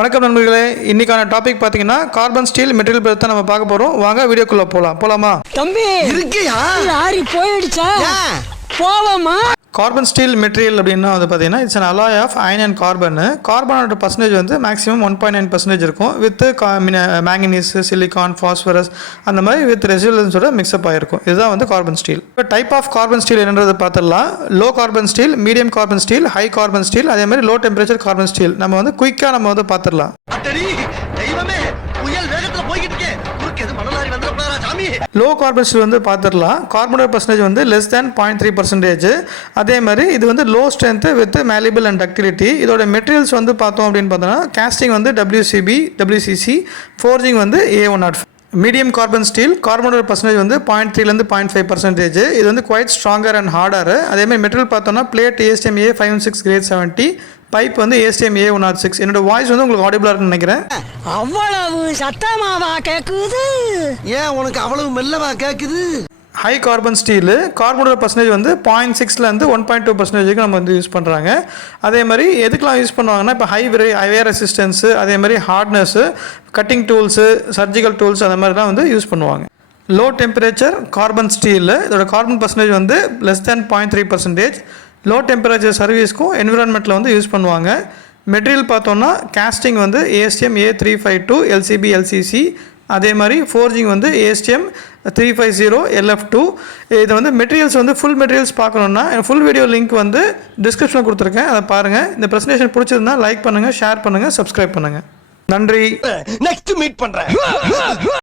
வணக்கம் நண்பர்களே, இன்னைக்கான டாபிக் பார்த்தீங்கன்னா கார்பன் ஸ்டீல் மெட்டீரியல் பற்றி தான் நம்ம பார்க்க போகிறோம். வாங்க வீடியோக்குள்ளே போகலாமா? தம்பி இருக்கியா? யாரி போயிடுச்சா? போவாமா? கார்பன் ஸ்டீல் மெட்டீரியல் அப்படின்னா வந்து பார்த்தீங்கன்னா it's an alloy of iron and கார்பனோட பர்சன்டேஜ் வந்து மேக்ஸிமம் 1.9% இருக்கும். வித் மேங்கனீஸ், சிலிகான், ஃபாஸ்பரஸ் அந்த மாதிரி வித் ரெசிடுவல்ஸோட மிக்ஸ்அப் ஆகிருக்கும். இதுதான் வந்து கார்பன் ஸ்டீல். இப்போ டைப் ஆஃப் கார்பன் ஸ்டீல் என்னன்றது பார்த்துடலாம். Low carbon steel, medium carbon steel, high carbon steel, அதே மாதிரி லோ டெம்பரேச்சர் கார்பன் ஸ்டீல். நம்ம வந்து குயிக்காக நம்ம வந்து பார்த்துடலாம். லோ கார்பன் ஸ்டீல் வந்து பார்த்துடலாம். கார்பனோட பர்சன்டேஜ் வந்து லெஸ் தேன் 0.3%. அதே மாதிரி இது வந்து low strength with malleable and ductility. இதோட மெட்டீரியல்ஸ் வந்து பார்த்தோம் அப்படின்னு பார்த்தோன்னா கேஸ்டிங் வந்து WCB, WCC, ஃபோர்ஜிங் வந்து A105. மீடியம் கார்பன் ஸ்டீல் கார்பனோட பர்சன்டேஜ் வந்து 0.3லேருந்து 0.5%. இது வந்து குவைட் ஸ்ட்ராங்கர் அண்ட் ஹார்டர். அதேமாதிரி மெட்டீரியல் பார்த்தோன்னா plate ASTM A516 grade 70, pipe வந்து ASTM A106. என்னோட வாய்ஸ் வந்து உங்களுக்கு ஆடிபிளாக இருக்குன்னு நினைக்கிறேன். அவ்வளவு சத்தமாவா கேட்குது? ஏன் உனக்கு அவ்வளவு மெல்லவா கேட்குது? ஹை கார்பன் ஸ்டீலு கார்பனோட பர்சன்டேஜ் வந்து 0.6லேருந்து 1.2% நம்ம வந்து யூஸ் பண்ணுறாங்க. அதே மாதிரி எதுக்கெலாம் யூஸ் பண்ணுவாங்கன்னா இப்போ ஹை ரெசிஸ்டன்ஸு, அதே மாதிரி hardness, cutting tools, surgical tools அந்த மாதிரிலாம் வந்து யூஸ் பண்ணுவாங்க. லோ டெம்பரேச்சர் கார்பன் ஸ்டீலு இதோட கார்பன் பர்சன்டேஜ் வந்து லெஸ் தேன் 0.3%. லோ டெம்பரேச்சர் சர்வீஸ்க்கும் என்விரான்மெண்ட்டில் வந்து யூஸ் பண்ணுவாங்க. மெட்டீரியல் பார்த்தோன்னா கேஸ்டிங் வந்து ASTM A352 LCB LCC, அதே மாதிரி ஃபோர்ஜிங் வந்து ASTM 350 LF2. இது வந்து மெட்டீரியல்ஸ் வந்து ஃபுல் மெட்டீரியல்ஸ் பார்க்கணுன்னா ஃபுல் வீடியோ லிங்க் வந்து டிஸ்கிரிப்ஷனில் கொடுத்துருக்கேன், அதை பாருங்கள். இந்த ப்ரெசன்டேஷன் பிடிச்சிருந்தா லைக் பண்ணுங்கள், ஷேர் பண்ணுங்கள், சப்ஸ்கிரைப் பண்ணுங்கள். நன்றி. நெக்ஸ்ட் மீட் பண்ணுறேன்.